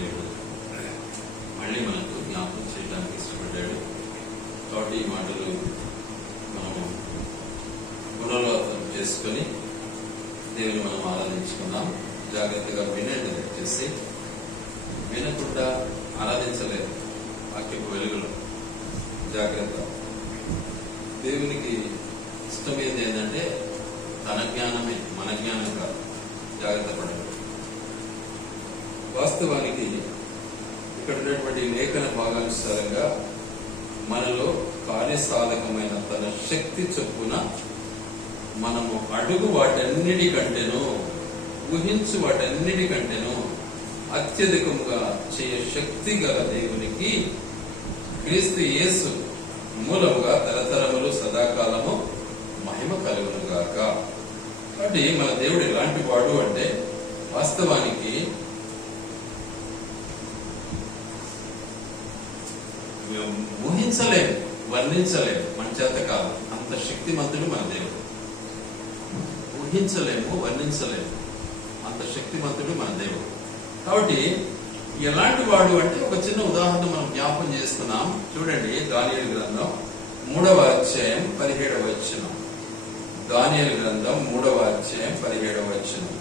దేవుడు మళ్ళీ మనకు జ్ఞాపకం చేయడానికి ఇష్టపడ్డాడు. కాబట్టి ఈ మాటలు మనము పునరావృతం చేసుకొని దేవుని మనం ఆరాధించుకుందాం. జాగ్రత్తగా వినండి. దయచేసి వినకుండా ఆరాధించలేదు. వాక్యపు వెలుగులో జాగ్రత్త. దేవునికి ఇష్టమైంది ఏంటంటే తన జ్ఞానమే, మన జ్ఞానం కాదు. జాగ్రత్త పడండి. వాస్తవానికి ఇక్కడ ఉన్నటువంటి లేఖన భాగానుసారంగా మనలో కార్యసాధకమైన తన శక్తి చొప్పున మనము అడుగు వాటన్నిటికంటేనూ, ఊహించు వాటన్నిటికంటేనూ అత్యధికంగా చేయ శక్తి గల దేవునికి క్రీస్తు యేసు మూలముగా తరతరములు సదాకాలము మహిమ కలుగును గాక. కాబట్టి మన దేవుడు ఎలాంటి వాడు అంటే వాస్తవానికి ఊహించలేము, వర్ణించలేము. మన చేత కాదు. అంత శక్తిమంతుడు మన దేవుడు. ఊహించలేము, వర్ణించలేము. అంత శక్తిమంతుడు మన దేవుడు. కాబట్టి ఎలాంటి వాడు అంటే ఒక చిన్న ఉదాహరణ మనం జ్ఞాపకం చేస్తున్నాం. చూడండి, దానియేలు గ్రంథం 3వ అధ్యాయం 17వ వచనం. దానియేలు గ్రంథం 3వ అధ్యాయం 17వ వచనం.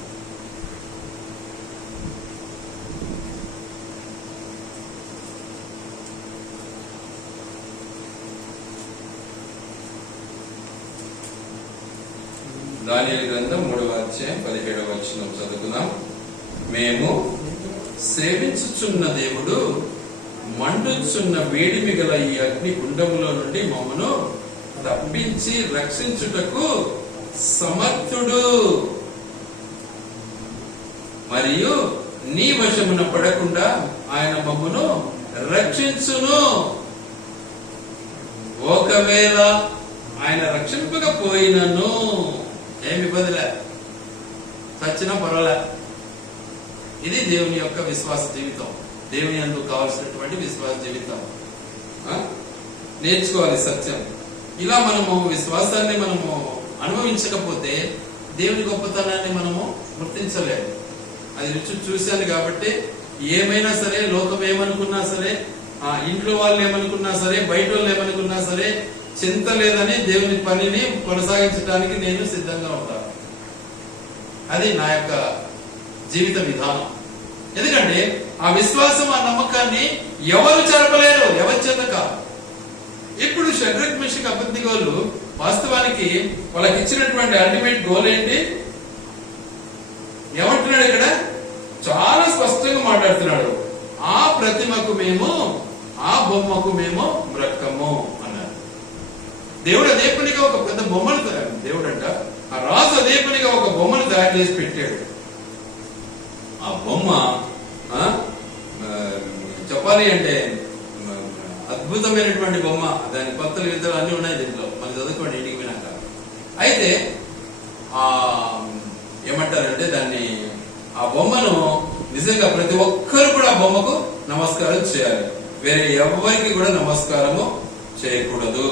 దానియేలు గ్రంథం 3వ అధ్యాయం 17వ వచనం చదువుకుందాం. మేము సేవించుచున్న దేవుడు మండుచున్న వేడిమి గల ఈ అగ్ని గుండములో నుండి మమ్మను తప్పించి రక్షించుటకు సమర్థుడు, మరియు నీ వశమున పడకుండా ఆయన మమ్మను రక్షించును. ఒకవేళ ఆయన రక్షింపకపోయినను ఏమి ఇబ్బందిలే, చచ్చినా పర్వాలే. ఇది దేవుని యొక్క విశ్వాస జీవితం. దేవుని యందు కావాల్సినటువంటి విశ్వాస జీవితం నేర్చుకోవాలి. సత్యం. ఇలా మనము విశ్వాసాన్ని మనము అనుభవించకపోతే దేవుని గొప్పతనాన్ని మనము గుర్తించలేము. అది రుచి చూశాను కాబట్టి ఏమైనా సరే, లోకం ఏమనుకున్నా సరే, ఇంట్లో వాళ్ళు ఏమనుకున్నా సరే, బయట వాళ్ళు ఏమనుకున్నా సరే, చింత లేదని దేవుని పనిని కొనసాగించడానికి నేను సిద్ధంగా ఉంటాను. అది నా యొక్క జీవిత విధానం. ఎందుకంటే ఆ విశ్వాసం, ఆ నమ్మకాన్ని ఎవరు చెరపలేరు, ఎవరి చేత కాదు. ఇప్పుడు షడ్రక్ మెషక్ అబద్ధిగోలు వాస్తవానికి వాళ్ళకి ఇచ్చినటువంటి అల్టిమేట్ గోల్ ఏంటి? ఏమంటున్నాడు ఇక్కడ? చాలా స్పష్టంగా మాట్లాడుతున్నాడు. ఆ ప్రతిమకు మేము, ఆ బొమ్మకు మేము మ్రక్కము అన్నారు. దేవుడు అదే పనిగా ఒక పెద్ద బొమ్మను తయారు, దేవుడు అంట ఆ రాజు అదే పనిగా ఒక బొమ్మను తయారు చేసి పెట్టాడు. ఆ బొమ్మ చెప్పాలి అంటే అద్భుతమైనటువంటి బొమ్మ. దాని కొత్తలు విధాలు అన్ని ఉన్నాయి దీంట్లో, మనం చదువుకోండి ఇంటికి వినాక. అయితే ఏమంటారంటే దాన్ని, ఆ బొమ్మను నిజంగా ప్రతి ఒక్కరు కూడా ఆ బొమ్మకు నమస్కారం చేయాలి. వేరే ఎవరికి కూడా నమస్కారము చేయకూడదు.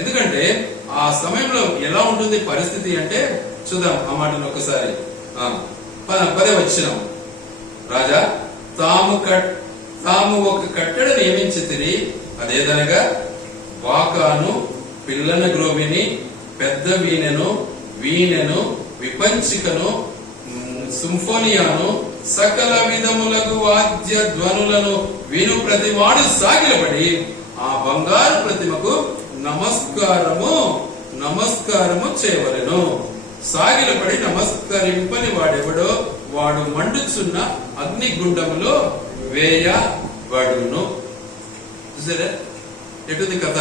ఎందుకంటే ఆ సమయంలో ఎలా ఉంటుంది పరిస్థితి అంటే చూద్దాం ఆ మాటను ఒకసారి. 10వ వచనం. రాజా తాము ఒక కట్టడ నియమించితిరి, అదేదనగా వాకాను, పిల్లన గ్రోవిని, పెద్ద వీణెను, విపంచికను, సింఫోనియాను, సకల విధములకు వాద్య ధ్వనులను విను ప్రతివాడు సాగిలపడి ఆ బంగారు ప్రతిమకు నమస్కారము చేయవలెను. సాగిలపడి నమస్కరింపని వాడెవడో వాడు మండుచున్న అగ్నిగుండములో వేయబడును. చూసారా ఎటుంది కథ?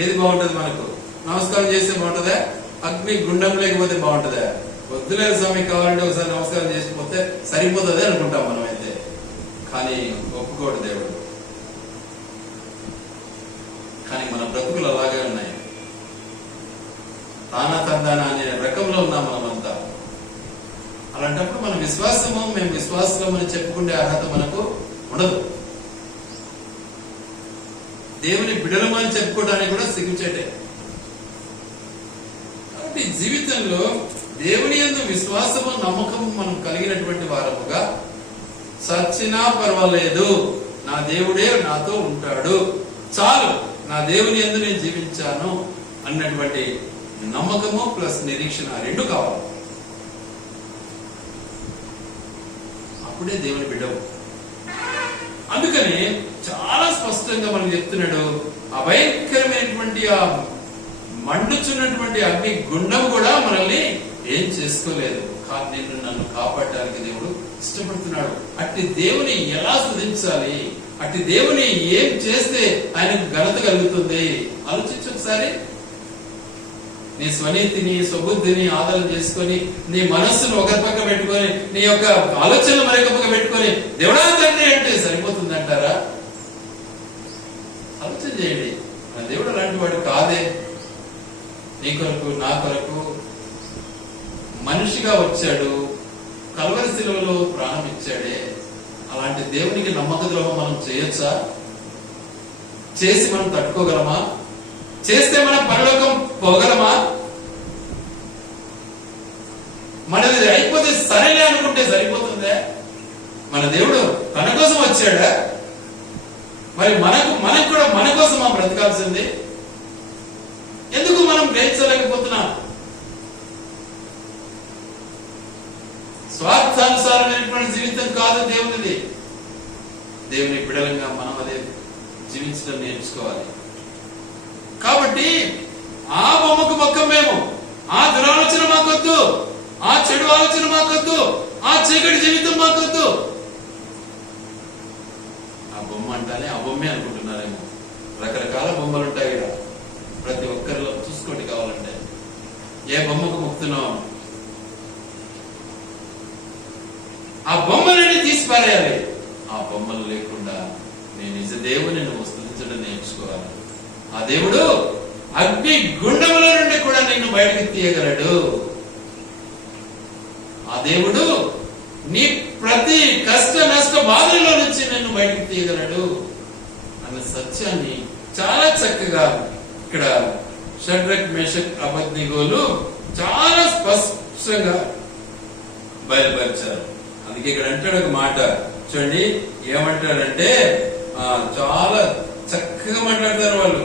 ఏది బాగుంటది మనకు? నమస్కారం చేస్తే బాగుంటుందా? అగ్ని గుండం లేకపోతే బాగుంటుందా? వద్దులేదు స్వామి, కావాలంటే ఒకసారి నమస్కారం చేసిపోతే సరిపోతుంది అనుకుంటాం మనం అయితే. కానీ ఒప్పుకోడు దేవుడు. కానీ మన బ్రతుకులు అలాగే ఉన్నాయి. తానా తందానా అనే రకంలో ఉన్నాం మనమంతా. అలాంటప్పుడు మన విశ్వాసము, మేము విశ్వాసమని చెప్పుకునే అర్హత మనకు ఉండదు. దేవుని బిడలమని చెప్పుకోవడానికి కూడా సిగ్గుచేటే. కాబట్టి జీవితంలో దేవుని యందు విశ్వాసము, నమ్మకము మనం కలిగినటువంటి వారముగా చచ్చినా పర్వాలేదు, నా దేవుడే నాతో ఉంటాడు, చాలు, నా దేవుని యందు నేను జీవించాను అన్నటువంటి నమ్మకము ప్లస్ నిరీక్షణ రెండు కావాలి. అప్పుడే దేవుని బిడ్డవు. అందుకని చాలా స్పష్టంగా మనకు చెప్తున్నాడు, అభయంకరమైనటువంటి ఆ మండుచున్నటువంటి అగ్ని గుండం కూడా మనల్ని ఏం చేసుకోలేదు. నిన్ను నన్ను కాపాడటానికి దేవుడు ఇష్టపడుతున్నాడు. అట్టి దేవుని ఎలా స్తుతించాలి, అట్టి దేవుని ఏం చేస్తే ఆయనకు ఘనత కలుగుతుంది ఆలోచించు ఒకసారి. నీ స్వనీతిని స్వబుద్ధిని ఆధారం చేసుకొని, నీ మనస్సును ఒక పక్క పెట్టుకొని, నీ యొక్క ఆలోచనలు మరొక పక్క పెట్టుకొని దేవుడా తండ్రి అంటే సరిపోతుందంటారా? ఆలోచన చేయండి. మన దేవుడు అలాంటి వాడు కాదే. నీ కొరకు నా కొరకు మనిషిగా వచ్చాడు, కల్వరి శిలువలో ప్రాణం ఇచ్చాడే. అలాంటి దేవునికి నమ్మక ద్రోహం మనం చేయొచ్చా? చేసి మనం తట్టుకోగలమా? చేస్తే మనం పరలోకం పోగలమా? మనది అయిపోతే సరేలే అనుకుంటే సరిపోతుందా? మన దేవుడు తన కోసం వచ్చాడా? మరి మనకు కూడా మన కోసం బ్రతకాల్సింది. ఎందుకు మనం గ్రహించలేకపోతున్నాం? స్వార్థానుసారమైనటువంటి జీవితం కాదు దేవునిది. దేవుని బిడలంగా మనం అదే జీవించడం నేర్చుకోవాలి. కాబట్టి ఆ బొమ్మకు మొక్కం మేము. ఆ దురాలోచన మాకొద్దు, ఆ చెడు ఆలోచన మాకొద్దు, ఆ చీకటి జీవితం మాకొద్దు. ఆ బొమ్మ అంటానే ఆ బొమ్మే అనుకుంటున్నారేమో. రకరకాల బొమ్మలు ఉంటాయి ఇక్కడ. ప్రతి ఒక్కరిలో చూసుకోండి కావాలంటే. ఏ బొమ్మకు మొక్కుతున్నాం? ఆ బొమ్మలని తీసి పారేయాలి. ఆ బొమ్మలు లేకుండా నేను నిజ దేవుని స్తుతించడం నేర్చుకోవాలి. ఆ దేవుడు అగ్ని గుండముల నుండి కూడా నిన్ను బయటకు తీయగలడు. ఆ దేవుడు నీ ప్రతి కష్ట నష్ట బాధల్లో నుంచి నిన్ను బయటకు తీయగలడు అన్న సత్యాన్ని చాలా చక్కగా ఇక్కడ షడ్రక్ మేషక్ అబద్నిగోలు చాలా స్పష్టంగా బయలుపరిచారు. అందుకే ఇక్కడ అంటాడు ఒక మాట చూడండి, ఏమంటాడంటే చాలా చక్కగా మాట్లాడతారు వాళ్ళు.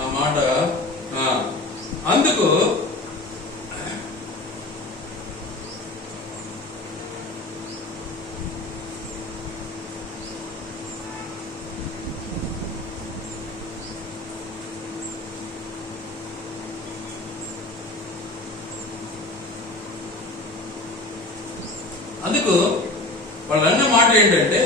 ఆ మాట అందుకు వాళ్ళు అన్న మాట ఏంటంటే,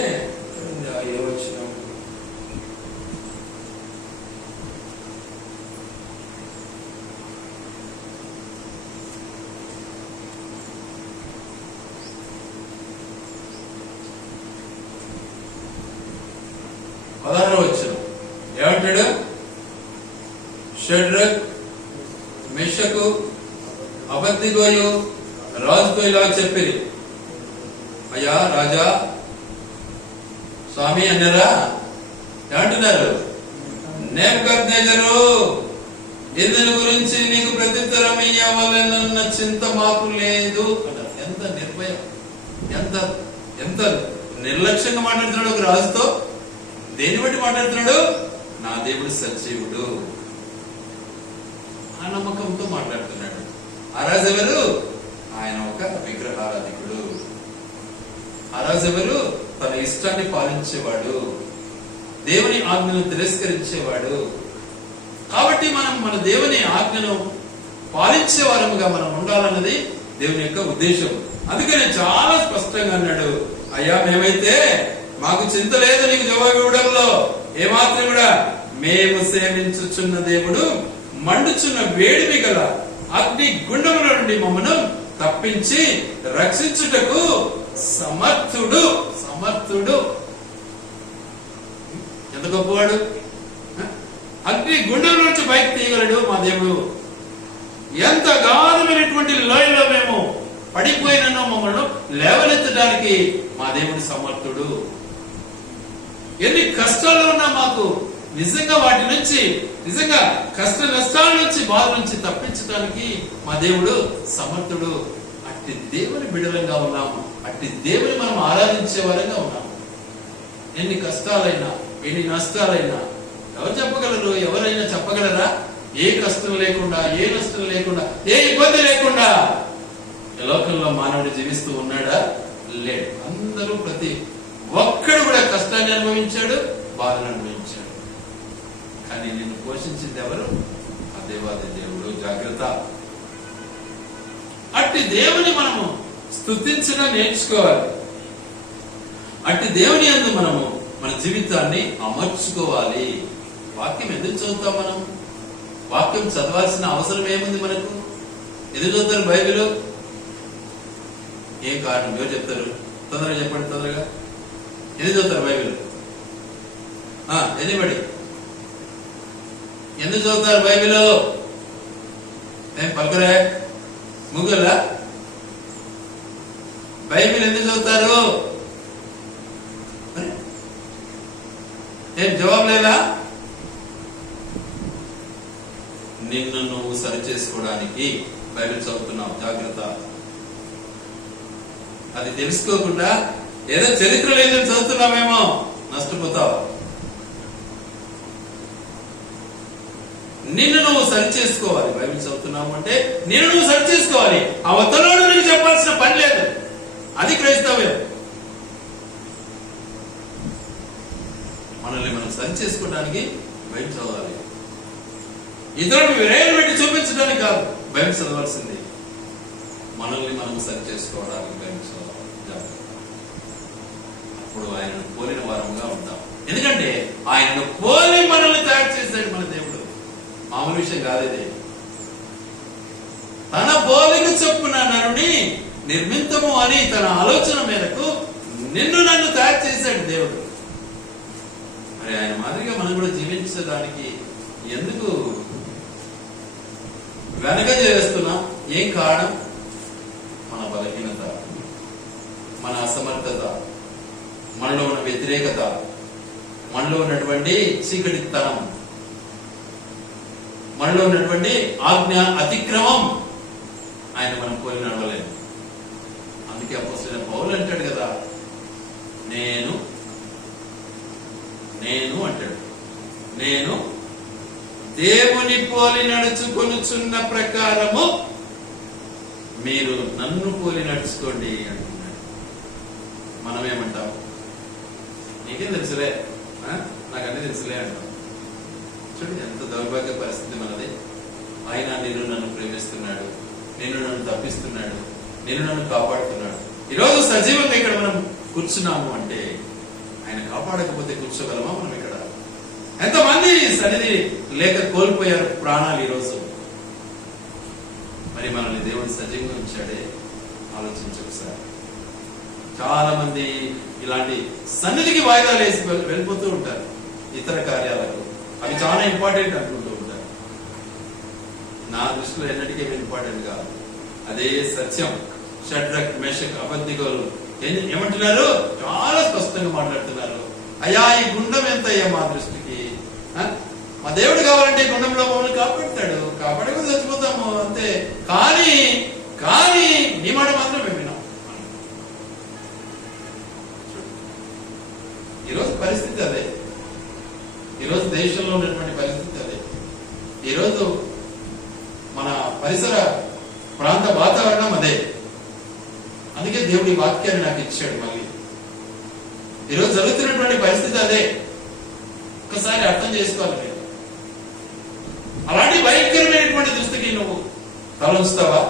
ఏమంటాడు? షడ్రక్ మెషకు అబద్నిగోయు రాజుతో ఇలా చెప్పిరి, అయ్యా రాజా స్వామి అన్నారా? ఏమంటున్నారు? నెబుకద్నెజరు ఇందుని గురించి నీకు ప్రత్యుత్తరం ఇవ్వాలన్న చింత మాకు లేదు అన్నారు. ఎంత నిర్భయం, ఎంత ఎంత నిర్లక్ష్యంగా మాట్లాడుతున్నాడు ఒక రాజుతో. దేని బట్టి మాట్లాడుతున్నాడు? నా దేవుడు సజీవుడు, ఆ నమ్మకంతో మాట్లాడుతున్నాడు. ఆ రాజు ఎవరు? ఆయన ఒక విగ్రహారాధికుడు. ఆ రాజు ఎవరు? తన ఇష్టాన్ని పాలించేవాడు, దేవుని ఆజ్ఞను తిరస్కరించేవాడు. కాబట్టి మనం మన దేవుని ఆజ్ఞను పాలించే వారముగా మనం ఉండాలన్నది దేవుని యొక్క ఉద్దేశం. అందుకని చాలా స్పష్టంగా అన్నాడు, అయ్యా మేమైతే మాకు చింత లేదు నీకు జవాబు ఇవ్వడంలో ఏమాత్రం కూడా. మేము సేవించుచున్న దేవుడు మండుచున్న వేడిమి గల అగ్ని గుండముల నుండి మమ్మను తప్పించి రక్షించుటకు సమర్థుడు. సమర్థుడు ఎంత గొప్పవాడు! అగ్ని గుండెల నుంచి బయట తీయగలడు మా దేవుడు. ఎంత గాఢమైనటువంటి లోయలో మేము పడిపోయినో మమ్మల్ని లేవనెత్తడానికి మా దేవుడు సమర్థుడు. ఎన్ని కష్టాలు ఉన్నా మాకు నిజంగా వాటి నుంచి, నిజంగా కష్ట నష్టాల నుంచి, బాధ నుంచి తప్పించడానికి మా దేవుడు సమర్థుడు. అట్టి దేవుని బిడలంగా ఉన్నాము, అట్టి దేవుని మనం ఆరాధించే వారంగా ఉన్నాము. ఎన్ని కష్టాలైనా, ఎన్ని నష్టాలైనా ఎవరు చెప్పగలరు? ఎవరైనా చెప్పగలరా? ఏ కష్టం లేకుండా, ఏ నష్టం లేకుండా, ఏ ఇబ్బంది లేకుండా ఈ లోకంలో మానవుడు జీవిస్తూ ఉన్నాడా? లేడు. అందరూ ప్రతి ఒక్కడు కూడా కష్టాన్ని అనుభవించాడు, బాధను అనుభవించాడు. కానీ నిన్ను పోషించింది ఎవరు? ఆ దేవాది దేవుడు. జాగ్రత్త. అట్టి దేవుని మనము స్తుతించడం నేర్చుకోవాలి. అట్టి దేవుని యందు మనము మన జీవితాన్ని అమర్చుకోవాలి. వాక్యం ఎందుకు చదువుతాం మనం? వాక్యం చదవాల్సిన అవసరం ఏముంది మనకు? ఎందుకు చదువుతారు బైబిల్? ఏం కారణం? ఎవరు చెప్తారు? తొందరగా చెప్పండి, తొందరగా. ఎందుకు చదువుతారు బైబిల్? ఎనిబడి ఎందుకు చదువుతారు బైబిల్? ఏం పలుకురే? ముగ్గురా? బైబిల్ ఎందుకు చదువుతారు? ఏం జవాబు లేదా? నిన్ను నువ్వు సరి చేసుకోవడానికి బైబిల్ చదువుతున్నావు. జాగ్రత్త. అది తెలుసుకోకుండా ఏదో చరిత్ర లేదని చదువుతున్నామేమో, నష్టపోతావు. నిన్ను నువ్వు సరి చేసుకోవాలి. బైబిల్ చదువుతున్నావు అంటే నిన్ను నువ్వు సరి చేసుకోవాలి. ఆ అవతలోడు నీకు చెప్పాల్సిన పని లేదు. అది క్రైస్తవ్యం. మనల్ని మనం సరి చేసుకోవడానికి బైబిల్ చదవాలి. ఇతరులకు వినయం పెట్టి చూపించడానికి కాదు బైబిల్ చదవాల్సింది. మనల్ని మనం సరి చేసుకోవడానికి బైబిల్ చదవాలి. అప్పుడు ఆయనను పోలిన వారముగా ఉంటాం. ఎందుకంటే ఆయనను పోలి మనల్ని తయారు చేశాడు మన దేవుడు. మామూలు విషయం కాదు ఇది. తన పోలిక చొప్పున నరుని నిర్మితము అని తన ఆలోచన మేరకు నిన్ను నన్ను తయారు చేశాడు దేవుడు. మరి ఆయన మాదిరిగా మనం కూడా జీవించడానికి ఎందుకు వెనక చేస్తున్నాం? ఏం కారణం? మన బలహీనత, మన అసమర్థత, మనలో ఉన్న వ్యతిరేకత, మనలో ఉన్నటువంటి చీకటితనం, మనలో ఉన్నటువంటి ఆజ్ఞ అతిక్రమం. ఆయన మనం పోలి నడవలేము. అందుకే అపోస్తలుడైన పౌలు అంటాడు కదా, నేను అంటాడు, నేను దేవుని పోలి నడుచుకొనుచున్న ప్రకారము మీరు నన్ను పోలి నడుచుకోండి అంటున్నాడు. మనమేమంటాం? నీకేం తెలుసులే, నాకన్నీ తెలుసులే అంటాం. చూడండి ఎంత దౌర్భాగ్య పరిస్థితి మనది. ఆయన నిన్ను నన్ను ప్రేమిస్తున్నాడు, నిన్ను నన్ను తప్పిస్తున్నాడు, నిన్ను నన్ను కాపాడుతున్నాడు. ఈరోజు సజీవంగా ఇక్కడ మనం కూర్చున్నాము అంటే ఆయన కాపాడకపోతే కూర్చోగలమా మనం ఇక్కడ? ఎంతమంది సన్నిధి లేక కోల్పోయారు ప్రాణాలు ఈరోజు. మరి మనల్ని దేవుడు సజీవంగా ఉంచాడే, ఆలోచించు ఒకసారి. చాలా మంది ఇలాంటి సన్నిధికి వాయిదాలు వేసి వెళ్ళిపోతూ ఉంటారు ఇతర కార్యాలకు. అవి చాలా ఇంపార్టెంట్ అనుకుంటూ ఉంటారు. నా దృష్టిలో ఎన్నటికీ ఇంపార్టెంట్ కాదు. అదే సత్యం. షడ్రక్, మేషక్, అబద్ధిగోలు ఏమంటున్నారు? చాలా స్పష్టంగా మాట్లాడుతున్నారు. అయ్యా ఈ గుండం ఎంత అయ్యా మా దృష్టికి? మా దేవుడు కావాలంటే గుండంలో మమ్మల్ని కాపాడుతాడు, కాపాడకుండా చచ్చిపోతాము అంతే. కానీ నీ మాట మాత్రం మేము విన్నాం. ఈరోజు పరిస్థితి అదే. ఈరోజు దేశంలో ఉన్నటువంటి పరిస్థితి అదే. ఈరోజు మన పరిసర ప్రాంత వాతావరణం అదే. అందుకే దేవుడి వాక్యాన్ని నాకు ఇచ్చాడు. మళ్ళీ ఈరోజు జరుగుతున్నటువంటి పరిస్థితి అదే. ఒక్కసారి అర్థం చేసుకోవాలి మీరు. అలాంటి భయంకరమైనటువంటి దృష్టికి నువ్వు తలంచుతావా?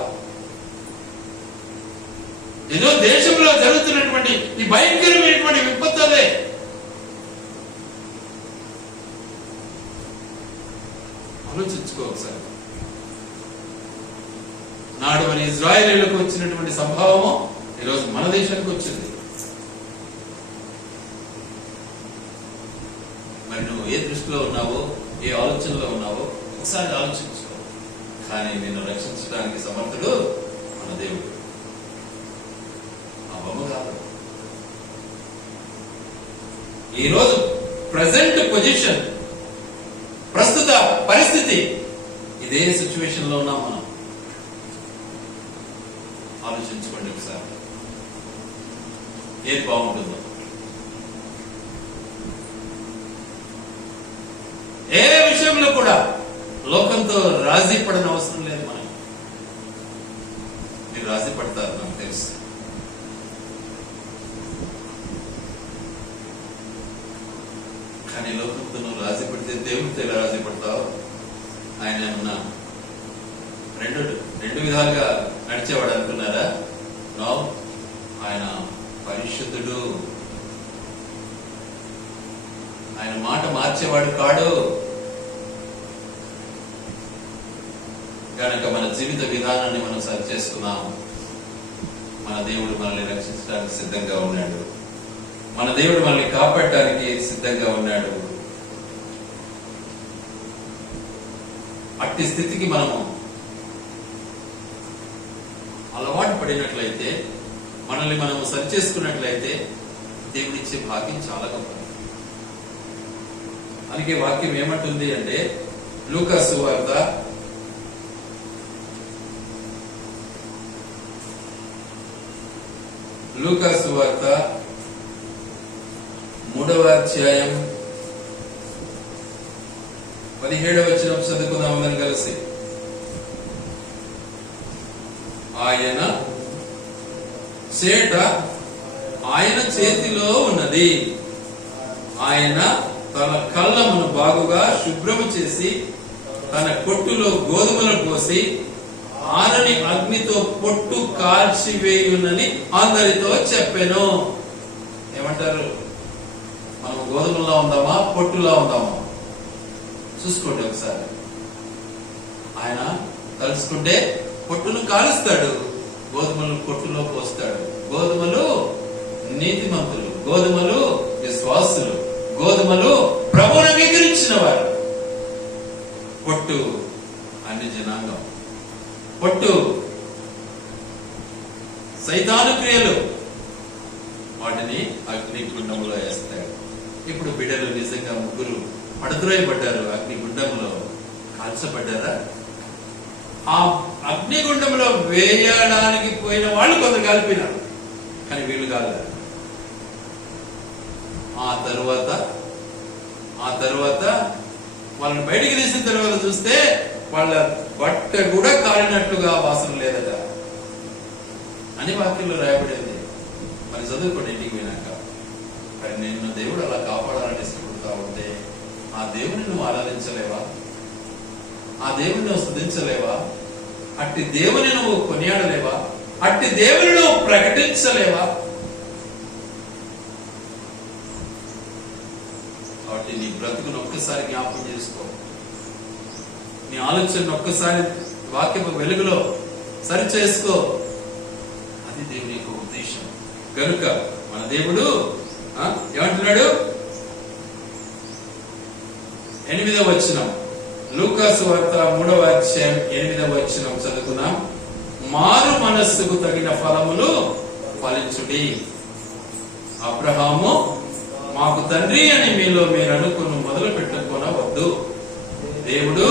ఏదో దేశంలో జరుగుతున్నటువంటి ఈ భయంకరమైనటువంటి విపత్తు అదే. ఆలోచించుకో ఒకసారి. నాడు మన ఇజ్రాయేలీలకు వచ్చినటువంటి సంభావము ఈరోజు మన దేశానికి వచ్చింది. మరి నువ్వు ఏ దృష్టిలో ఉన్నావో, ఏ ఆలోచనలో ఉన్నావో ఒకసారి ఆలోచించుకో. కానీ నిన్ను రక్షించడానికి సమర్థుడు మన దేవుడు, ఆ బొమ్మ కాదు. ఈరోజు ప్రజెంట్ పొజిషన్, ప్రస్తుత పరిస్థితి, ఇదే సిచ్యువేషన్ లో ఉన్నాం మనం. ఆలోచించుకోండి ఒకసారి, ఏది బాగుంటుందో. కూడా లోకంతో రాజీ పడని అవసరం లేదు. మనం మీరు రాజీ పడతారు నాకు తెలుసు. కానీ లోకంతో నువ్వు రాజీ పడితే దేవుడితో ఎలా రాజీ పడతావు? ఆయన ఏమన్నా రెండు విధాలుగా నడిచేవాడు అనుకున్నారా? నో, ఆయన పరిశుద్ధుడు. ఆయన మాట మార్చేవాడు కాడు. కనుక మన జీవిత విధానాన్ని మనం సరి చేసుకున్నాం. మన దేవుడు మనల్ని రక్షించడానికి సిద్ధంగా ఉన్నాడు. మన దేవుడు మనల్ని కాపాడటానికి సిద్ధంగా ఉన్నాడు. అట్టి స్థితికి మనము అలవాటు పడినట్లయితే, మనల్ని మనము సరి చేసుకున్నట్లయితే దేవుడిచ్చే భాగ్యం చాలా గొప్ప. అందుకే వాక్యం ఏమంటుంది అంటే, లూకా సువార్త 3వ అధ్యాయం 17వ వచనం చదువుకుందాం అందరం కలిసి. ఆయన చేట ఆయన చేతిలో ఉన్నది. ఆయన తన కళ్ళమును బాగుగా శుభ్రము చేసి తన కొట్టులో గోధుమలను పోసి ఆరని అగ్నితో పొట్టు కాల్చివేయునని అందరితో చెప్పెను. ఏమంటారు? మనం గోధుమలా ఉందామా, పొట్టులా ఉందామా? చూసుకోండి ఒకసారి. ఆయన తలుచుకుంటే పొట్టును కాలుస్తాడు, గోధుమలు పొట్టులో పోస్తాడు. గోధుమలు నీతిమంతులు, గోధుమలు విశ్వాసులు, గోధుమలు ప్రభువును అంగీకరించిన వారు. పొట్టు అన్ని జనాంగం, పొట్టు సైతాను క్రియలు, వాటిని అగ్నిగుండంలో వేస్తాడు. ఇప్పుడు బిడ్డలు నిజంగా ముగ్గురు పడద్రోయబడ్డారు, అగ్నిగుండంలో కాల్చబడ్డారా? ఆ అగ్నిగుండంలో వేయడానికి పోయిన వాళ్ళు కొందరు కలిపినారు, కానీ వీళ్ళు కాదు. ఆ తరువాత వాళ్ళని బయటికి తీసిన తర్వాత చూస్తే వాళ్ళ బట్ట కూడా కాలినట్లుగా వాసన లేదట అని వాక్యంలో రాయబడింది. మరి చదువుకోండి ఇంటికి పోయినాక. కానీ నిన్ను దేవుడు అలా కాపాడాలని ఇష్టపడుతూ ఉంటే ఆ దేవుని నువ్వు ఆరాధించలేవా? ఆ దేవుని నువ్వు స్తుతించలేవా? అట్టి దేవుని నువ్వు కొనియాడలేవా? అట్టి దేవుని నువ్వు ప్రకటించలేవా? కాబట్టి నీ బ్రతుకును ఒక్కసారి జ్ఞాపకం చేసుకో. నీ ఆలోచన ఒక్కసారి వాక్యపు వెలుగులో సరి చేసుకో. అది దేవుని యొక్క ఉద్దేశం. కనుక మన దేవుడు ఏమంటున్నాడు? 8వ వచనం, లూకా సువార్త 3వ అధ్యాయం 8వ వచనం చదువుకున్నాం. మారు మనస్సుకు తగిన ఫలములు ఫలించుడి. అబ్రహాము మాకు తండ్రి అని మీలో మీరు అనుకుని మొదలు పెట్టుకోనవద్దు. దేవుడు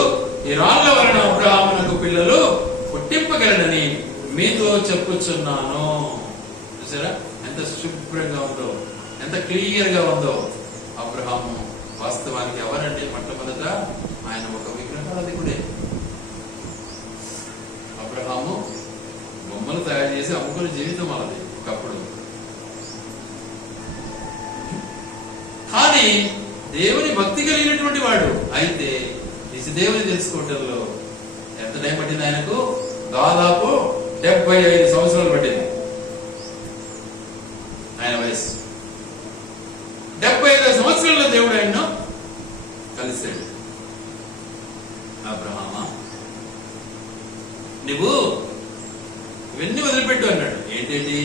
ఈ రాళ్ల వలన అబ్రహామునకు పిల్లలు పుట్టింపగలనని మీతో చెప్పుచున్నాను. చూసారా ఎంత శుభ్రంగా ఉందో, ఎంత క్లియర్ గా ఉందో. అబ్రహాము వాస్తవానికి ఎవరండి? మొట్టమొదట ఆయన ఒక విగ్రహాధికుడే. అబ్రహాము బొమ్మలు తయారు చేసి అమ్ముకునే జీవితం అలది ఒకప్పుడు. కానీ దేవుని భక్తి కలిగినటువంటి వాడు. అయితే నిజ దేవుని తెలుసుకోవటంలో ఎంత టైం పట్టింది ఆయనకు? దాదాపు 75 సంవత్సరాలు పట్టింది ఆయన వయసు. 75 సంవత్సరాల్లో దేవుడు ఆయన్ను కలిశాడు. అబ్రహామా, నువ్వు ఇవన్నీ వదిలిపెట్టు అన్నాడు. ఏంటేంటి?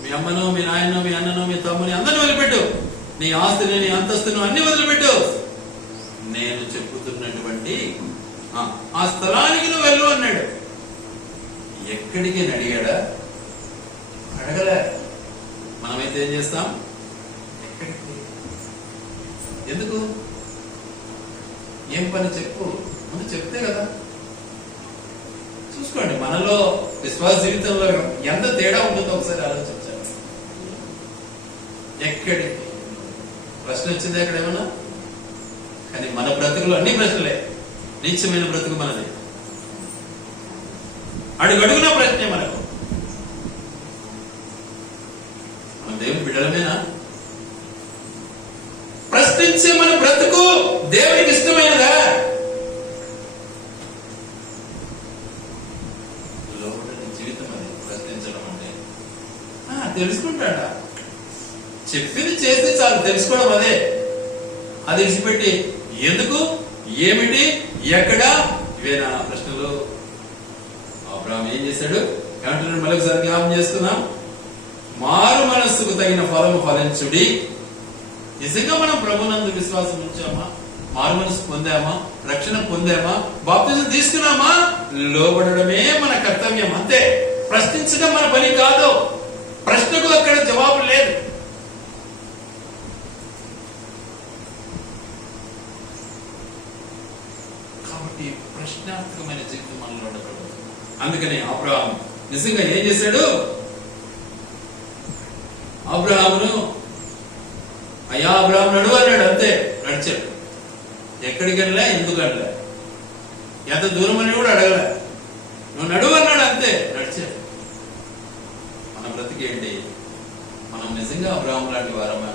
మీ అమ్మను, మీ నాయనను, మీ అన్నను, మీ తమ్ముని అందరిని వదిలిపెట్టు. నీ ఆస్తిని, నీ అంతస్తును అన్ని వదిలిపెట్టు. నేను చెప్పుతున్నటువంటి ఆ స్థలానికి నువ్వు వెళ్ళు అన్నాడు. ఎక్కడికి అడిగాడా? అడగలే. మనమైతే ఏం చేస్తాం? ఎక్కడికి? ఎందుకు? ఏం పని చెప్పు, ముందు చెప్తే కదా. చూసుకోండి, మనలో విశ్వాస జీవితంలో ఎంత తేడా ఉంటుందో ఒకసారి ఆలోచించాలి. ఎక్కడికి? ప్రశ్న వచ్చింది అక్కడ ఏమన్నా? కానీ మన బ్రతుకులు అన్ని ప్రశ్నలే. నీచమైన బ్రతుకు మనది, అడుగడుగున ప్రశ్నే మనకు. మన దేవుని బిడ్డలమేనా? ప్రశ్నించే మన బ్రతుకు దేవునికి ఇష్టమైనదా? లోబడిన జీవితం అది ప్రశ్నించడం అంటే. తెలుసుకుంటాడా? చెప్పింది చేస్తే చాలు, తెలుసుకోవడం అదే. అది విడిచిపెట్టి ఎందుకు, ఏమిటి, ఎక్కడ, ఇవేనా ప్రశ్నలు? అబ్రాహాము ఏం చేశాడు? ఏమంటున్నాడు? మరొకసారి జ్ఞాపకం చేస్తున్నాం. మారు మనస్సుకు తగిన ఫలము ఫలించుడి. నిజంగా మనం ప్రభునందు విశ్వాసం ఉంచామా? మారు మనసు పొందామా? రక్షణ పొందామా? బాప్తిజం తీసుకున్నామా? లోబడమే మన కర్తవ్యం, అంతే. ప్రశ్నించడం మన పని కాదు. ప్రశ్నకు అక్కడ జవాబు లేదు. కాబట్టి ప్రశ్నార్థకమైన జీవితం మనలో ఉండకూడదు. అందుకని అబ్రాహాము నిజంగా ఏం చేశాడు? అబ్రాహామును అయ్యా అబ్రాహాము నడువు అన్నాడు, అంతే. నడిచాడు. ఎక్కడికి వెళ్ళా, ఎందుకు వెళ్ళా, ఎంత దూరం అని కూడా అడగలే. నువ్వు నడువు అన్నాడు, అంతే. నడిచాడు. మన బ్రతికేంటి? మనం నిజంగా అబ్రాహాము లాంటి వారమా?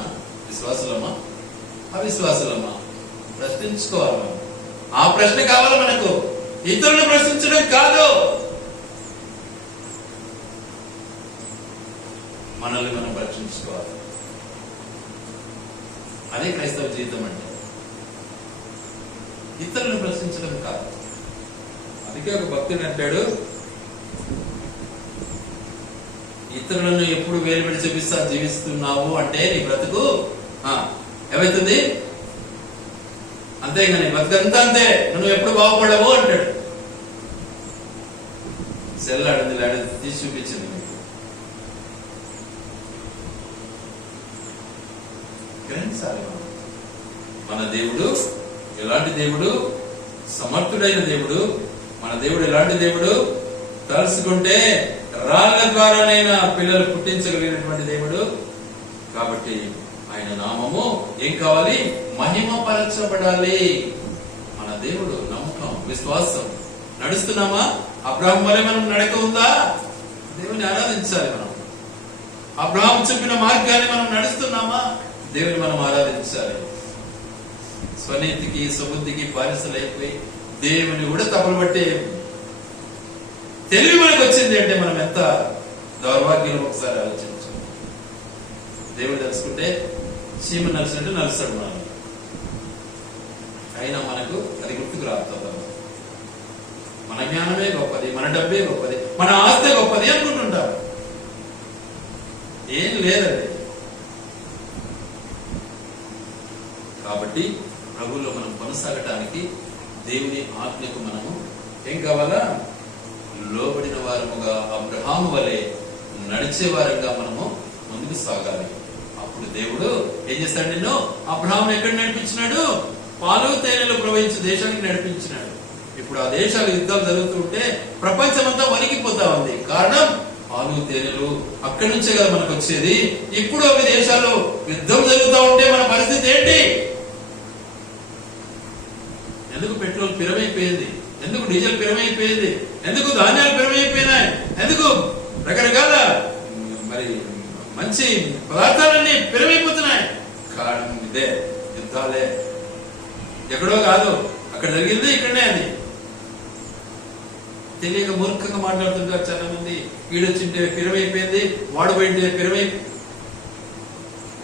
విశ్వాసులమా, అవిశ్వాసులమా? ప్రశ్నించుకోవాలి. ఆ ప్రశ్న కావాలి మనకు, ఇతరులను ప్రశ్నించడం కాదు. మనల్ని మనం ప్రశ్నించుకోవాలి. అదే క్రైస్తవ జీవితం అంటే, ఇతరులను ప్రశ్నించడం కాదు. అందుకే ఒక భక్తుడు అంటాడు, ఇతరులను ఎప్పుడు వేలుపెట్టి చూపిస్తా జీవిస్తున్నావు అంటే నీ బ్రతుకు ఏమైతుంది? అంతే. కానీ బ్రతుకంతా అంతే, నువ్వు ఎప్పుడు బాగుపడవు అంటాడు. సెల్ ఆడింది తీసి చూపించింది. మన దేవుడు ఎలాంటి దేవుడు? సమర్థుడైన దేవుడు. మన దేవుడు ఎలాంటి దేవుడు? తలుసుకుంటే రాళ్ల ద్వారానైనా పిల్లలు పుట్టించగలిగినటువంటి దేవుడు. కాబట్టి ఆయన నామము ఏం కావాలి? మహిమపరచబడాలి. మన దేవుడు నమ్మకం, విశ్వాసం. నడుస్తున్నామా? అబ్రాహాము వలె మనం నడక ఉందా? దేవుని ఆరాధించాలి మనం. అబ్రాహాము చెప్పిన మార్గాన్ని మనం నడుస్తున్నామా? దేవుని మనం ఆరాధించాలి. స్వనీతికి స్వబుద్ధికి బానిసలైపోయి దేవుని కూడా తప్పులు పట్టే తెలివి మనకు వచ్చింది అంటే మనం ఎంత దౌర్భాగ్యం ఒకసారి ఆలోచించు. దేవుడు తెలుసుకుంటే చీమ నలిసినట్టు నలుస్తాడు మనం. అయినా మనకు అది గుర్తుకు రాదు. మన జ్ఞానమే గొప్పది, మన డబ్బే గొప్పది, మన ఆస్తే గొప్పది అనుకుంటుంటారు. ఏం లేదది. కాబట్టి ప్రభువులో మనం కొనసాగటానికి దేవుని ఆజ్ఞకు మనము ఏం కావాలా? లోబడిన వారముగా అబ్రహాము వలె నడిచే వారంగా మనము ముందుకు సాగాలి. అప్పుడు దేవుడు ఏం చేస్తాడు? నిన్ను అబ్రహామును ఎక్కడ నడిపించినాడు? పాలు తేనెలు ప్రవహించే దేశానికి నడిపించినాడు. ఇప్పుడు ఆ దేశాలు యుద్ధాలు జరుగుతుంటే ప్రపంచమంతా వణికిపోతా ఉంది. కారణం పాలు తేనెలు అక్కడి నుంచే కదా మనకు వచ్చేది. ఇప్పుడు అవి దేశాలు యుద్ధం జరుగుతూ ఉంటే మన పరిస్థితి ఏంటి? ఎందుకు పెట్రోల్ పిరమైపోయింది? ఎందుకు డీజిల్ పిరమైపోయింది? ఎందుకు ధాన్యాలు పిరమైపోయినాయి? ఎందుకు రకరకాల మరి మంచి పదార్థాలన్నీ పిరమైపోతున్నాయి? కారణం ఇదే, యుద్ధాలే. ఎక్కడో కాదు, అక్కడ జరిగింది ఇక్కడనే. అది తెలియక మూర్ఖంగా మాట్లాడుతుంటారు చాలా మంది. వీడొచ్చింటే పిరమైపోయింది, వాడు పోయింటే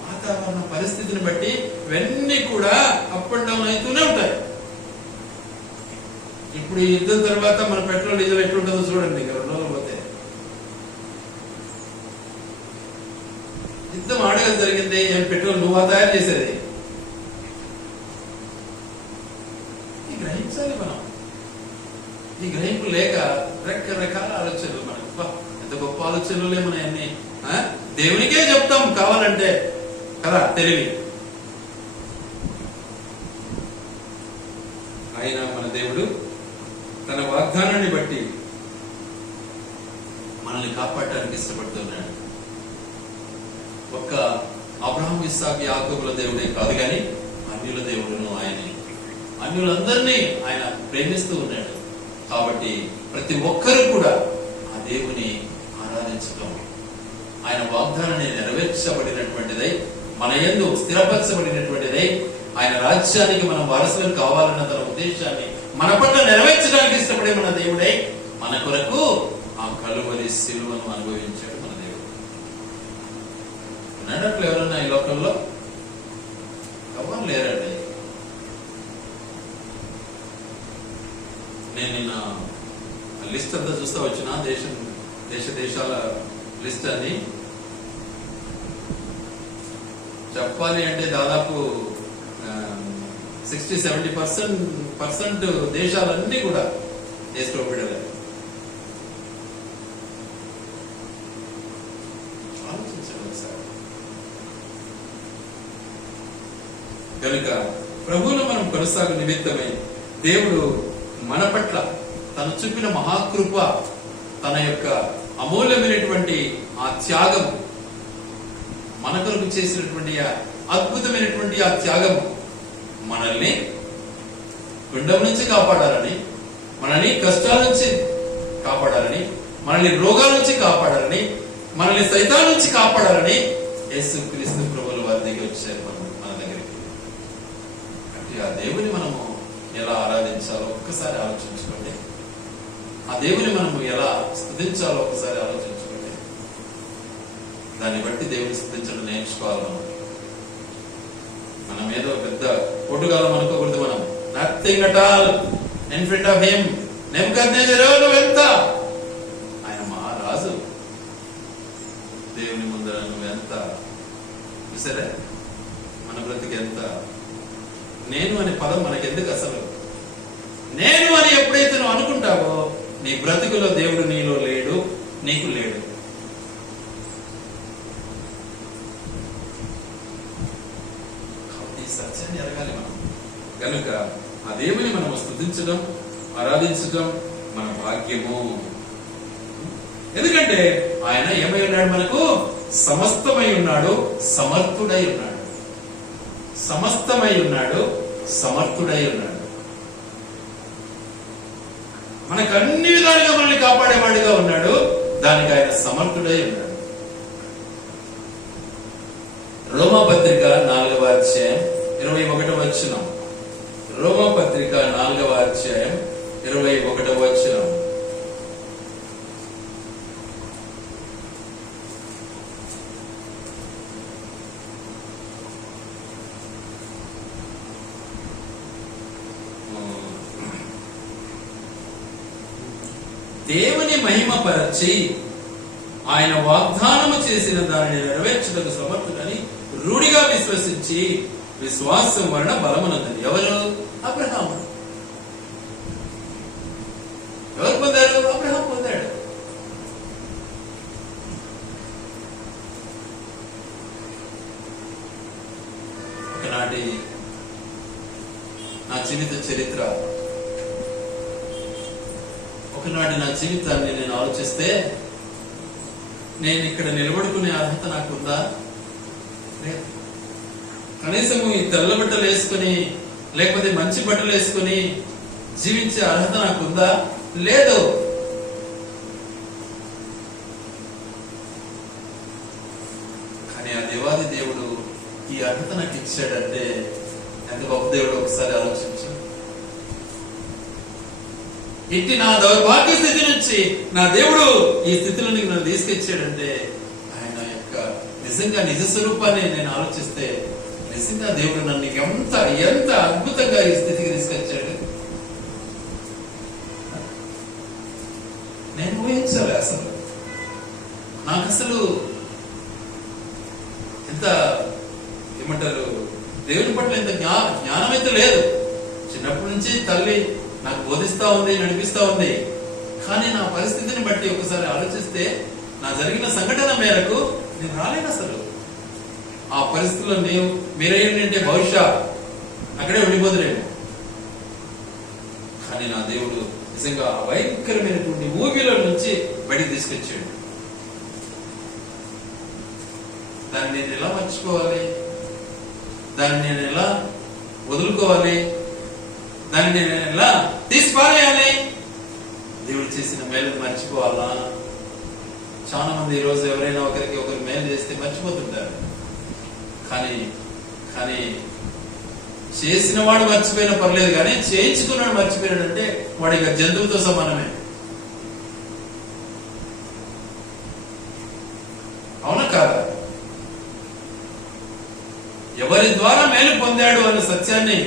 వాతావరణ పరిస్థితిని బట్టి ఇవన్నీ కూడా అప్ అండ్ డౌన్ అవుతూనే ఉంటాయి. ఇప్పుడు ఈ యుద్ధం తర్వాత మన పెట్రోల్ డీజిల్ ఎట్లుంటుందో చూడండి. 2 రోజులు పోతే యుద్ధం ఆడగా జరిగింది. ఏం పెట్రోల్ నువ్వు తయారు చేసేది? ఈ గ్రహించాలి మనం. ఈ గ్రహింపు లేక రకరకాల ఆలోచనలు మనకు. ఎంత గొప్ప ఆలోచనలు మన అన్ని దేవునికే చెప్తాం కావాలంటే కదా తెలివి. అయినా మన దేవుడు తన వాగ్దానాన్ని బట్టి మనల్ని కాపాడటానికి ఇష్టపడుతున్నాడు. ఒక్క అబ్రహాము, ఇస్సాకు, యాకోబుల దేవుడే కాదు కానీ అన్యుల దేవుడును ఆయనే. అన్యులందరినీ ఆయన ప్రేమిస్తూ ఉన్నాడు. కాబట్టి ప్రతి ఒక్కరూ కూడా ఆ దేవుని ఆరాధించడం, ఆయన వాగ్దానాన్ని నెరవేర్చబడినటువంటిదై, మన యందు స్థిరపరచబడినటువంటిదై, ఆయన రాజ్యానికి మనం వారసులు కావాలన్న తన ఉద్దేశాన్ని మన పట్ల నెరవేర్చడానికి ఇష్టపడే మన దేవుడై మన కొరకు ఆ కలువరి సిలువను అనుభవించాడు మన దేవుడు. ఉన్నాడట్లు ఎవరన్నా ఈ లోకంలో? ఎవరు లేరండి. నేను నిన్న లిస్ట్ అంతా చూస్తా వచ్చిన దేశాల లిస్ట్ అని చెప్పాలి అంటే దాదాపు 60-70% దేశాలన్నీ కూడా ఏసులో బిడ్డలే. ఆలోచించండి ఒకసారి. కనుక ప్రభువును మనం కొనసాగు నిమిత్తమై దేవుడు మన పట్ల తను చూపిన మహాకృప, తన యొక్క అమూల్యమైనటువంటి ఆ త్యాగం, మన కొరకు చేసినటువంటి అద్భుతమైనటువంటి ఆ త్యాగం మనల్ని గుండం నుంచి కాపాడాలని, మనల్ని కష్టాల నుంచి కాపాడాలని, మనల్ని రోగాల నుంచి కాపాడాలని, మనల్ని సైతాన్ నుంచి కాపాడాలని యేసుక్రీస్తు ప్రభువుల వారి దగ్గర వచ్చారు మన దగ్గరికి. అంటే ఆ దేవుని మనము ఎలా ఆరాధించాలో ఒక్కసారి ఆలోచించుకోండి. ఆ దేవుని మనము ఎలా స్తుతించాలో ఒక్కసారి ఆలోచించుకోండి. దాన్ని బట్టి దేవుని స్తుతించడం నేర్చుకోవాలి. మనం ఏదో పెద్ద పోటుగాలం అనుకోకూడదు. మనం nothing at all in front of him. Nebuchadnezzar నువ్వెంత? ఆయన మహారాజు. దేవుని ముందర నువ్వెంత? చూసారా మన బ్రతికి ఎంత? నేను అనే పదం మనకెందుకు అసలు? నేను అని ఎప్పుడైతే నువ్వు అనుకుంటావో నీ బ్రతుకులో దేవుడు నీలో లేడు, నీకు లేడు. ఈ సత్యాన్ని ఎరగాలి మనం. కనుక ఆ దేవుని మనం స్తుతించడం, ఆరాధించడం మన భాగ్యము. ఎందుకంటే ఆయన ఏమై ఉన్నాడు? మనకు సమస్తమై ఉన్నాడు, సమర్థుడై ఉన్నాడు. సమస్తమై ఉన్నాడు, సమర్థుడై ఉన్నాడు. మనకు అన్ని విధాలుగా మనల్ని కాపాడేవాడిగా ఉన్నాడు. దానికి ఆయన సమర్థుడై ఉన్నాడు. రోమాపత్రిక 4వ అధ్యాయం 21వ వచనం. రోమాపత్రిక 4వ అధ్యాయం 21వ వచనం. దేవుని మహిమపరచి ఆయన వాగ్దానము చేసిన దానిని నెరవేర్చుటకు సమర్థుడని రూఢిగా విశ్వసించి విశ్వాసం వలన బలమునందని. ఎవరు? అబ్రహాము. ఎవరు పొందాడు? అబ్రహాం పొందాడు. ఒకనాటి నా జీవిత చరిత్ర, ఒకనాటి నా జీవితాన్ని నేను ఆలోచిస్తే, నేను ఇక్కడ నిలబడుకునే అర్హత నాకుందా? కనీసం ఈ తెల్ల బట్టలు వేసుకుని లేకపోతే మంచి బట్టలు వేసుకుని జీవించే అర్హత నాకుందా? లేదు. కానీ ఆ దేవాది దేవుడు ఈ అర్హత నాకు ఇచ్చాడంటే ఎంత గొప్ప దేవుడు ఒకసారి ఆలోచించు. ఇట్టి నా దౌర్భాగ్య స్థితి నుంచి నా దేవుడు ఈ స్థితిలోనికి నన్ను తీసుకొచ్చాడంటే ఆయన యొక్క నిజంగా నిజ స్వరూపాన్ని నేను ఆలోచిస్తే నిజంగా దేవుడు నన్ను ఎంత ఎంత అద్భుతంగా ఈ స్థితికి తీసుకొచ్చాడు నేను ఊహించాలి. అసలు నాకు అసలు ఎంత ఏమంటారు, దేవుని పట్ల ఎంత జ్ఞానం అయితే లేదు. చిన్నప్పటి నుంచి తల్లి నాకు బోధిస్తా ఉంది, నడిపిస్తా ఉంది. కానీ నా పరిస్థితిని బట్టి ఒకసారి ఆలోచిస్తే నా జరిగిన సంఘటన మేరకు నేను రాలేను. అసలు ఆ పరిస్థితుల్లో మీరేంటంటే బహుశా అక్కడే ఉండిపోదులేము. కానీ నా దేవుడు నిజంగా భయంకరమైనటువంటి ఊబిలో నుంచి బయటికి తీసుకొచ్చాడు. దాన్ని నేను ఎలా మర్చిపోవాలి? దాన్ని నేను ఎలా వదులుకోవాలి? దాన్ని నేను ఎలా తీసి పారేయాలి? దేవుడు చేసిన మేలు మర్చిపోవాలా? చాలా మంది ఈరోజు ఎవరైనా ఒకరికి మేలు చేస్తే మర్చిపోతుంటారు. కానీ చేసిన వాడు మర్చిపోయినా పర్లేదు, కానీ చేయించుకున్నాడు మర్చిపోయాడంటే వాడి ఇక జంతువుతో సమానమే. అవునా కాదా? ఎవరి ద్వారా మేలు పొందాడు అన్న సత్యాన్ని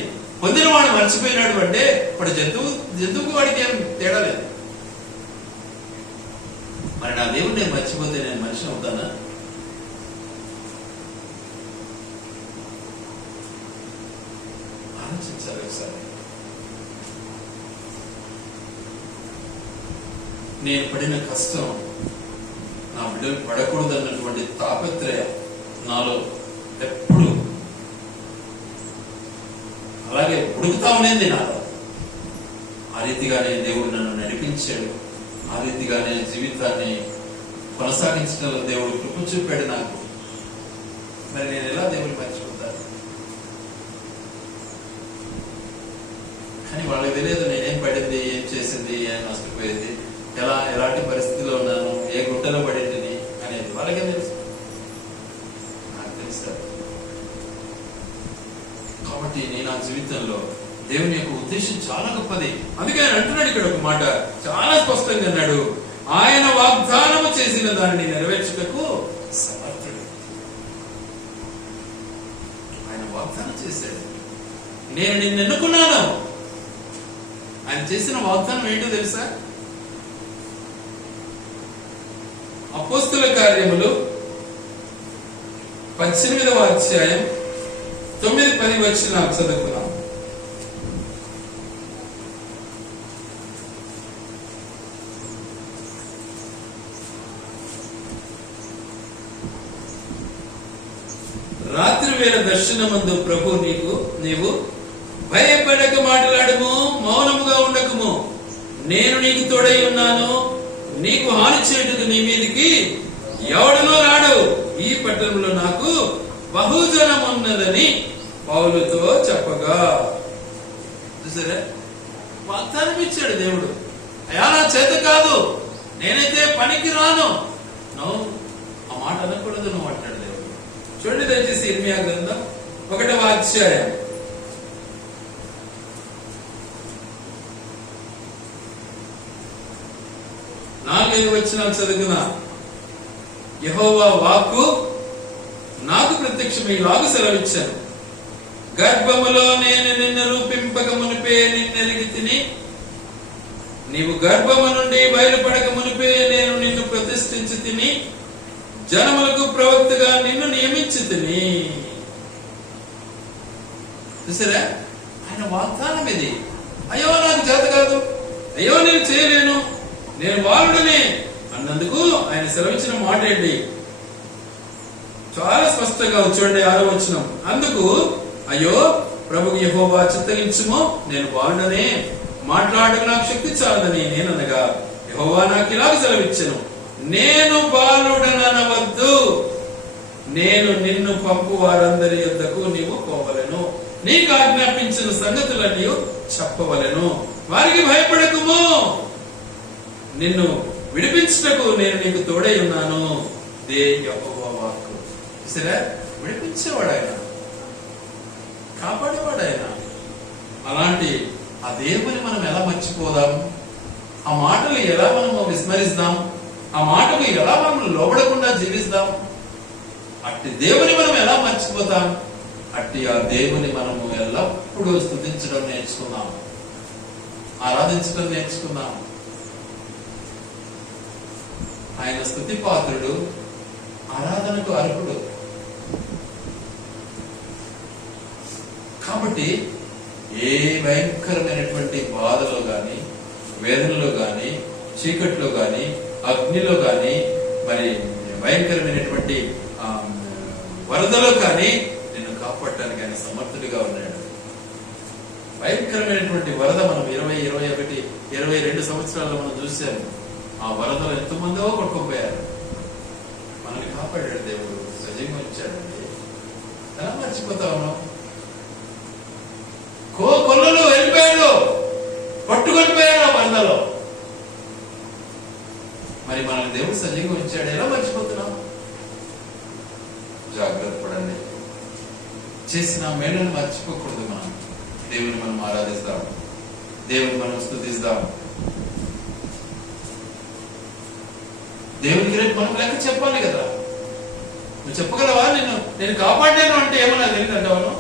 పొందిన వాడు మర్చిపోయినాడు అంటే వాడు జంతువుకు వాడికి ఏం తేడా లేదు. మరి నా దేవుడు నేను మర్చిపోతే నేను మనిషిని అవుతానా? ఆలోచించాలి ఒకసారి. నేను పడిన కష్టం నా బిడ్డలు పడకూడదు అన్నటువంటి తాపత్రయం నాలో ఎప్పుడు అలాగే ఉడుకుతా ఉండేది నాలో. ఆ రీతిగానే దేవుడు నన్ను నడిపించాడు. ఆ రీతిగానే జీవితాన్ని కొనసాగించడంలో దేవుడు కృప చూపాడు నాకు. మరి నేను ఎలా దేవుడిని మర్చిపోతాను? కానీ వాళ్ళకి తెలియదు నేనేం పడింది, ఏం చేసింది, ఏం నష్టపోయేది, ఎలాంటి పరిస్థితిలో ఉన్నాను, ఏ గుట్టలో పడింది అనేది వాళ్ళకే తెలుసు, నాకు తెలుసు. కాబట్టి నేను నా జీవితంలో దేవుని యొక్క ఉద్దేశం చాలా గొప్పది. అందుకే ఆయన అంటున్నాడు ఇక్కడ ఒక మాట చాలా స్పష్టంగా అన్నాడు, ఆయన వాగ్దానము చేసిన దానిని నెరవేర్చుటకు సమర్థుడు. ఆయన వాగ్దానం చేశాడు, నేను నిన్ను ఎన్నుకున్నాను. ఆయన చేసిన వాగ్దానం ఏంటో తెలుసా? అపోస్తుల కార్యములు 18వ అధ్యాయం 9-10 వచనాలు చదువుకున్నాం. రాత్రి వేళ దర్శనమందు ప్రభు నీవు భయపడక మాట్లాడము, మౌనముగా ఉండకము, నేను నీకు తోడై ఉన్నాను, నీకు హాని చేయుటకు నీ మీదికి ఎవడనో రాడు, ఈ పట్టణంలో నాకు బహుజనం ఉన్నదని పౌలుతో చెప్పగా. చూసారా, వాగ్దానం ఇచ్చాడు దేవుడు. అయ్యా నా చేత కాదు, నేనైతే పనికి రాను, నువ్వు ఆ మాట అనకూడదు నువ్వు అంటాడు దేవుడు. చూడండి దయచేసి ఇర్మియా గ్రంథం 1వ అధ్యాయం 4-5 వచనాలు చదువుకున్నా. యెహోవా వాక్కు నాకు ప్రత్యక్షమై ఇలాగు సెలవిచ్చాను, గర్భములో నేను నిన్ను రూపింపక మునిపే నిన్నెరిగి తిని, నీవు గర్భము నుండి బయలుపడక మునిపే నేను నిన్ను ప్రతిష్ఠించి తిని, జనములకు ప్రవక్తగా నిన్ను నియమించి తిని. చూసారా, ఆయన వాగ్దానం ఇది. అయ్యో నాకు చేత కాదు, అయ్యో నేను చేయలేను, నేను బాలుడనే అన్నందుకు ఆయన సెలవిచ్చిన మాట ఏంటి? చాలా స్పష్టంగా చూడండి 6వ వచనం. అందుకు అయ్యో ప్రభు యెహోవా చిత్తగించుము, నేను బాలుడనే, మాట్లాడక నాకు శక్తి చాలదని నేననగా యెహోవా నాకు ఇలాగ సెలవిచ్చెను, నేను బాలుడనవద్దు, నేను నిన్ను పంపు వారందరి యొద్దకు నీవు పోవలెను, నీకు ఆజ్ఞాపించిన సంగతులన్నీ చెప్పవలెను, వారికి భయపడకుము, నిన్ను విడిపించుటకు నేను నీకు తోడై ఉన్నాను. దే యెహోవా వాక్కు. సరే, విడిపించేవాడు ఆయన, కాపాడేవాడు ఆయన. అలాంటి ఆ దేవుని మనం ఎలా మర్చిపోదాం? ఆ మాటలు ఎలా మనము విస్మరిస్తాం? ఆ మాటకు ఎలా మనం లోబడకుండా జీవిస్తాం? అట్టి దేవుని మనం ఎలా మర్చిపోతాం? అట్టి ఆ దేవుని మనము ఎల్లప్పుడూ స్తుతించడం నేర్చుకుందాం, ఆరాధించడం నేర్చుకుందాం. ఆయన స్తుతి పాత్రుడు, ఆరాధనకు అర్హుడు. కాబట్టి ఏ భయంకరమైనటువంటి బాధలో గాని, వేదనలో గాని, చీకట్లో గాని, అగ్నిలో గాని, మరి భయంకరమైనటువంటి వరదలో కానీ నిన్ను కాపాడటానికి ఆయన సమర్థుడిగా ఉన్నాడు. భయంకరమైనటువంటి వరద మనం 20, 21, 22 సంవత్సరాల్లో మనం చూసాము. ఆ వరదలు ఎంతమందో కొట్టుకుపోయారు. మనల్ని కాపాడాడు దేవుడు, సజీవం ఇచ్చాడండి. ఎలా మర్చిపోతా ఉన్నాం? కొల్లలు వెళ్ళిపోయాడు, వరదలో. మరి మనల్ని దేవుడు సజీవంగా ఉంచాడు, ఎలా మర్చిపోతున్నాం? జాగ్రత్త పడండి. చేసిన మేలును మర్చిపోకూడదు. మనం దేవుని మనం ఆరాధిస్తాం, దేవుని మనం స్తుతిస్తాం. దేవునికి రేపు మనం లెక్క చెప్పాలి కదా. నువ్వు చెప్పగలవా? నేను కాపాడాను అంటే ఏమన్నా తెలియదంటావు?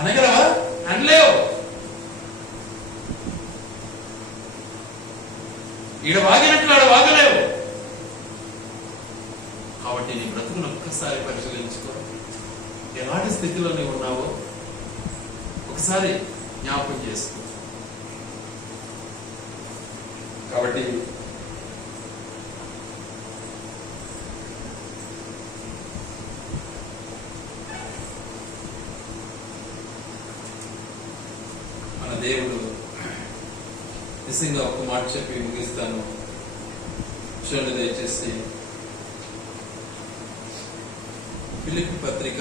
అనగలవా? అనలేవు. ఈడ వాగినట్లు ఆడ వాగలేవు. కాబట్టి నీ బ్రతుకును ఒక్కసారి పరిశీలించుకో. ఎలాంటి స్థితిలో నీవు ఉన్నావో ఒకసారి జ్ఞాపకం చేసుకో. కాబట్టి మన దేవుడు నిజంగా ఒక మాట చెప్పి ముగిస్తాను. చూడండి దయచేసి ఫిలిప్పీ పత్రిక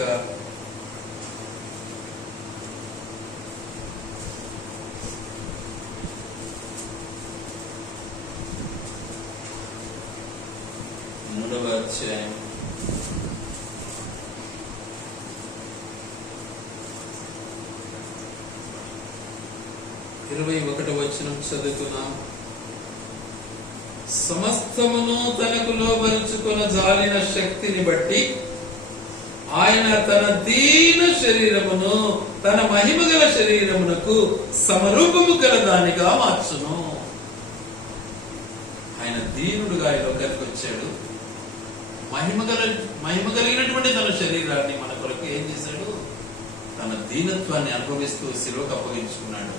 3వ అధ్యాయం 21వ వచనం చదువుతున్నాం. సమస్తమును తనకు లోబరుచుకొన జాలిన శక్తిని బట్టి ఆయన తన దీన శరీరమును తన మహిమగల శరీరమునకు సమరూపము గల దానిగా మార్చును. ఆయన దీనుడుగా ఈ లోకానికి వచ్చాడు. మహిమగలిగినటువంటి తన శరీరాన్ని మన కొరకు ఏం చేశాడు? తన దీనత్వాన్ని అనుభవిస్తూ శిలువకు అప్పగించుకున్నాడు.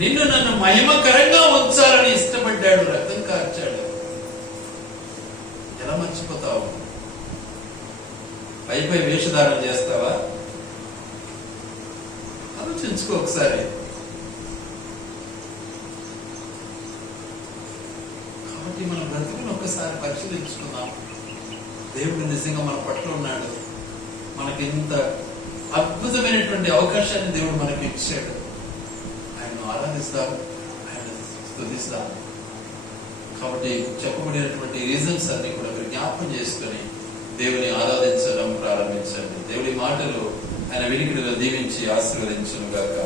నిన్ను నన్ను మహిమకరంగా ఉంచాలని ఇష్టపడ్డాడు, రక్తం కార్చాడు. ఎలా మర్చిపోతావు? పైపై వేషధారణ చేస్తావా? ఆలోచించుకో ఒకసారి. కాబట్టి మన బ్రతుకును ఒక్కసారి పరిశీలించుకుందాం. దేవుడు నిజంగా మన పట్ల ఉన్నాడు. మనకి ఇంత అద్భుతమైనటువంటి అవకాశాన్ని దేవుడు మనకి ఇచ్చాడు. ఆయనను ఆరాధిస్తాం, ఆయన స్తుతిస్తాం. కాబట్టి చెప్పబడినటువంటి రీజన్స్ అన్ని కూడా మీరు జ్ఞాపకం చేసుకుని దేవుని ఆరాధించడం ప్రారంభించండి. దేవుడి మాటలు ఆయన వినికిడిలో దీవించి ఆశీర్వదించును గాక.